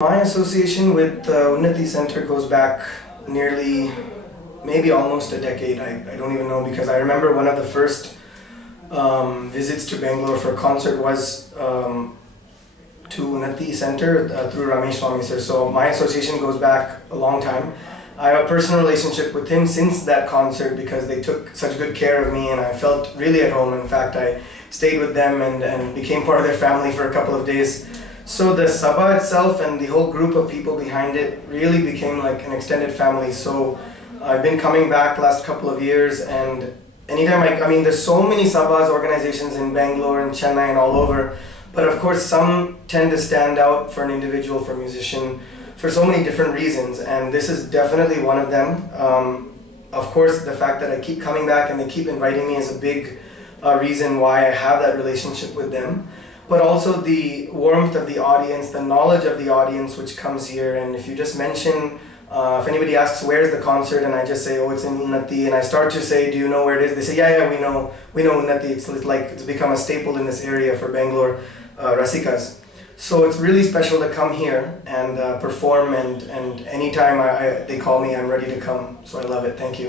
My association with Unnati Center goes back nearly, maybe almost a decade. I don't even know, because I remember one of the first visits to Bangalore for a concert was to Unnati Center through Ramesh Swami sir. So my association goes back a long time. I have a personal relationship with him since that concert because they took such good care of me and I felt really at home. In fact, I stayed with them and became part of their family for a couple of days. So the Sabha itself and the whole group of people behind it really became like an extended family. So I've been coming back last couple of years, and anytime I mean there's so many Sabhas organizations in Bangalore and Chennai and all over, but of course some tend to stand out for an individual, for a musician, for so many different reasons, and this is definitely one of them. Of course, the fact that I keep coming back and they keep inviting me is a big reason why I have that relationship with them. But also the warmth of the audience, the knowledge of the audience which comes here. And if you just mention, if anybody asks where's the concert, and I just say, oh, it's in Unnati, and I start to say, do you know where it is? They say, yeah, we know Unnati. It's like it's become a staple in this area for Bangalore Rasikas. So it's really special to come here and perform, and anytime they call me, I'm ready to come. So I love it. Thank you.